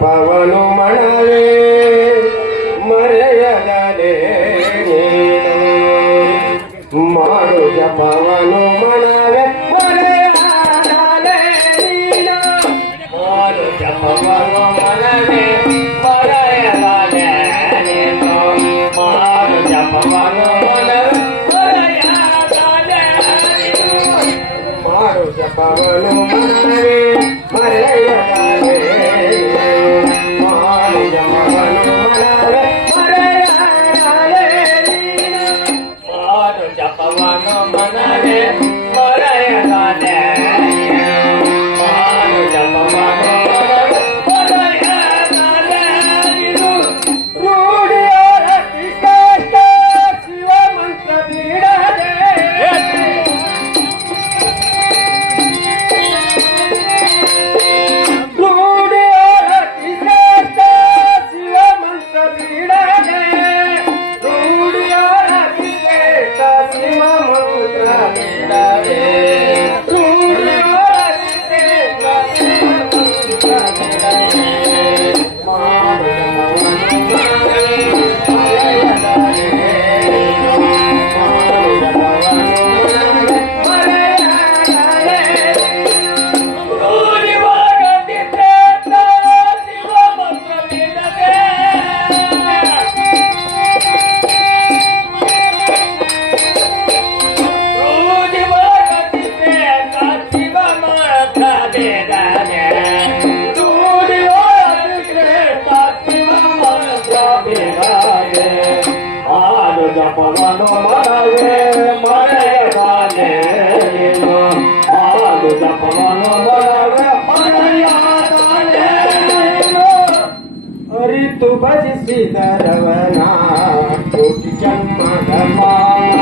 ಪವನು ಮಣವೇ ಮರೆಯದಲೇ ಮಾಡು ಜಪವನು ಮಣವೇ ಮರೆಯದಲೇ ಮಾಡು ಜಪವನು ಮಣವೇ ಮರೆಯದಲೇ ಮಾಡು ಜಪವನು ಮಣವೇ ಮರೆಯದಲೇ ಮಾಡು ಜಪವನು ಮಣವೇ ಮರೆಯದಲೇ ಜಪವನು ಮನವೇ ಮರೆಯದಾನೆ ಮಾಡು ಜಪವನು ಮನವೇ ಮರೆಯದಾನೆ ಅರಿತು ಭಜಿಸಿದರವನ ಕೋಟಿ ಜನ್ಮದ ಮಾಯ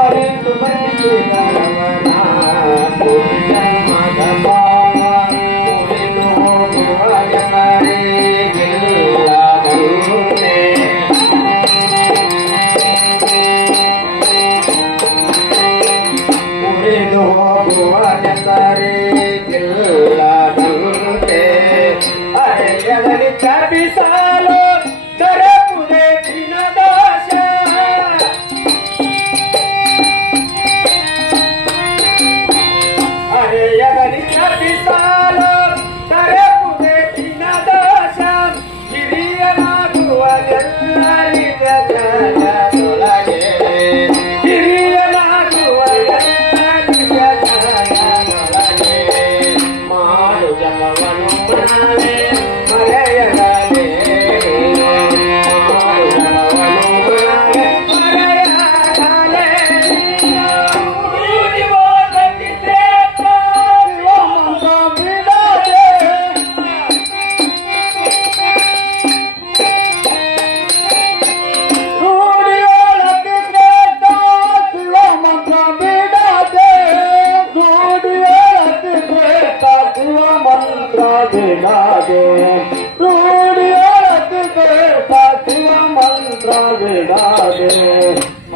ಅರಿತು ಭಜಿಸಿದರವನ ಕೋಟಿ ಜನ್ಮದ ಮಾಯ ಕುರಿತು ಹೋಗುವ ಜನರಿಗಿಲ್ಲದಂತೆ ಹೋಗುವ ಹೆಸರಿಗಿಲ್ಲದಂತೆ ಅರೆಯದಲ್ಲಿ ತಪಿಸಲು ದೊರಕುದೆ ದಿನದೋಷ ಅರೆಯದಲ್ಲಿ ತಪಿಸಲು ದೊರಕುದೆ ದಿನದೋಷ ಹಿರಿಯನಾಗುವುದೆಲ್ಲ ನಿಜ ಜಗದೊಳಗೆ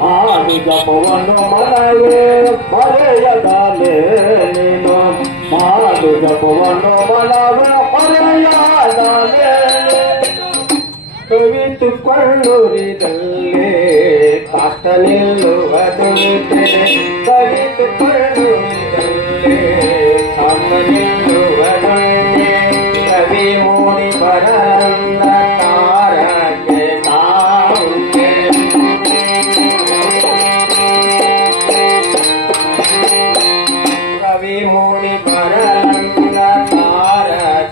ಆಡು ಜಪವನ್ನು ಮನವೇ ಮರೆಯದಾಲೆ ನೀನು ಮಾಡು ಜಪವನ್ನು ಮನವೇ ಮರೆಯದಾಲೆ ಕವಿತುಕೊಳ್ಳುರಿದಲ್ಲೇ ಕಾಷ್ಟ ನಿಲ್ಲುವುದುಂಟೆ ಕವಿತುಕೊಳ್ಳುರಿದಲ್ಲೇ ಕಾಷ್ಟ ನಿಲ್ಲುವುದುಂಟೆ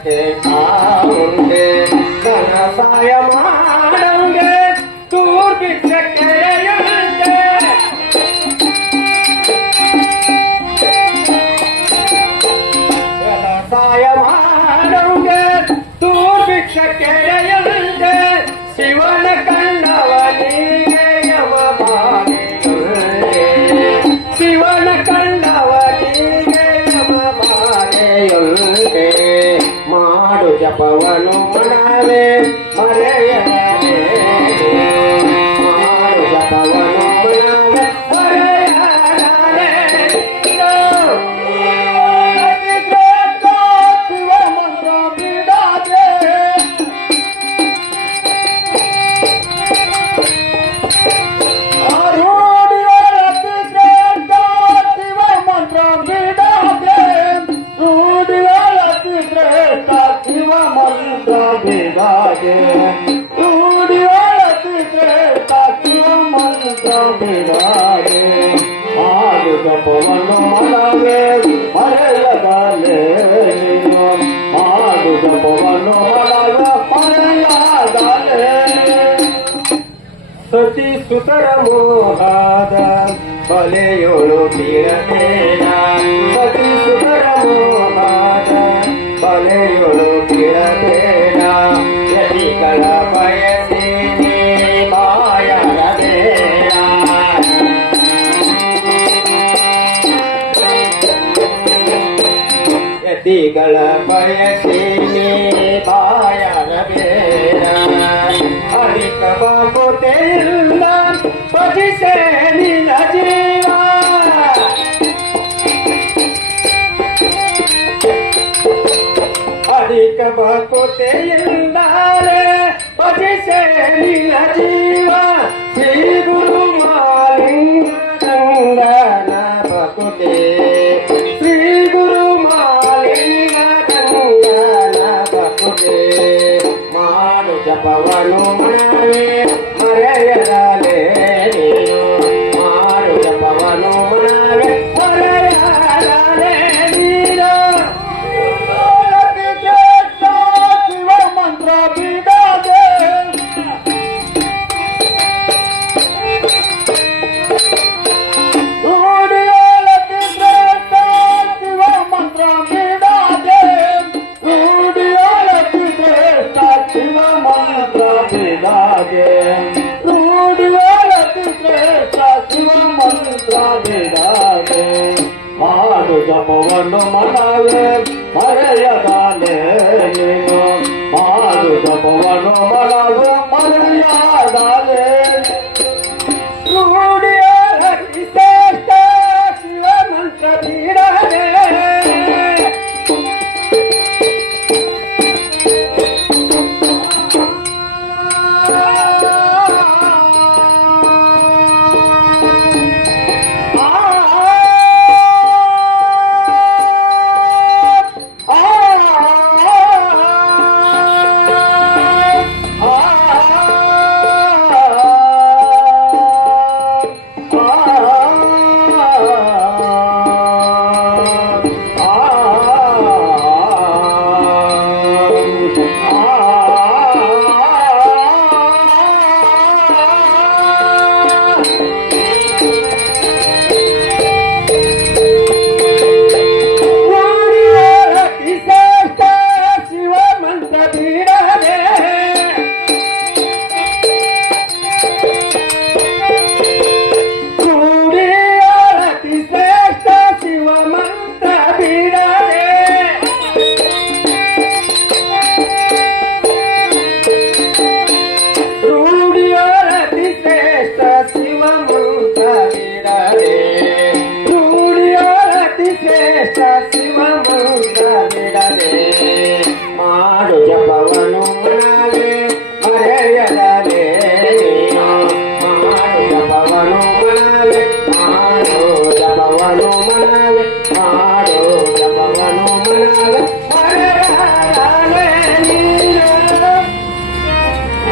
ಜಗಕ್ಕೆ ಕಾವುಂಡೆ ಧನ ಸಹಾಯ ಮಾಡಂಗೆ ದುರ್ಭಿಕ್ಷೆ ಕೆರೆಯುಂಡೆ ಸಹಾಯ ಮಾಡಂಗೆ ದುರ್ಭಿಕ್ಷೆ ಕೆರೆಯುಂಡೆ ಶಿವನ ಕಂಡವನಿಗೆ ಯಮ ಬಾಧೆಯುಂಡೆ ಶಿವನ ಕಂಡವನಿಗೆ ಯಮ ಬಾಧೆಯುಂಡೆ ಮಾಡು ಜಪವನು ಮನವೇ ಮರೆಯದೆ ಮಾಡು ಜಪವನು ಮನವೇ ಮರೆಯದೆ ಶಿವ ಮಂತ್ರ ಬಿಡದೆ ಮಾಡು ಜಪವನ್ನು ಮನವೇ ಮರೆಯದಾಲೆ ಮಾಡು ಜಪವನ್ನು ಮನವೇ ಮರೆಯದಾಲೆ ಸತಿ ಸುತರ ಮೋಹದ ಬಲೆಯೋಳು ತೀರಬೇಡ ಸತಿ ಸುತರ ಮೋಹದ ಬಲೆಯೋಳು ತೀರಬೇಡ ಯತಿಗಳ ಬಯಸಿ ನೀ ಬಾಯರಬೇಡ ಯತಿಗಳ ಬಯಸಿ ನೀ ಬಾಯರಬೇಡ ಅಧಿಕ ಬಾಗುತ್ತಿಲ್ಲ ಭಜಿಸೆ ನಿನ್ನ ಜೀವ ಅಧಿಕ ಬಾಗುತ್ತಿಲ್ಲದೆ ಭಜಿಸೆ ನಿನ್ನ ಜೀವ ಶ್ರೀ ಗುರು ಮಾಲಿಂಗನ ಭಕುತೆ ಶ್ರೀ ಗುರು ಮಾಲಿಂಗನ ಭಕುತೆ ಮಾಡು ಜಪವನು ಮನವೇ ಮರೆಯದಾಲೆ ನೀನು ಮಾಡು ಜಪವನು ಮನವೇ ಮರೆಯದಾಲೆ ನೀನು ಶಿವ ಮಂತ್ರ ಬಿಡದೆ ರೂಢಿಯೊಳಗೆ ಶ್ರೇಷ್ಠ ಶಿವ ಮಂತ್ರ ಬಿಡದೆ ರೂಢಿಯೊಳಗೆ ಶ್ರೇಷ್ಠ ಶಿವ ಮಂತ್ರ ಬಿಡದೆ ರೂಢಿಯೊಳಗೆ ಶ್ರೇಷ್ಠ ಶಿವ ಮಂತ್ರ ಬಿಡದೆ ಮಾಡು ಜಪವನ್ನು ಮನವೇ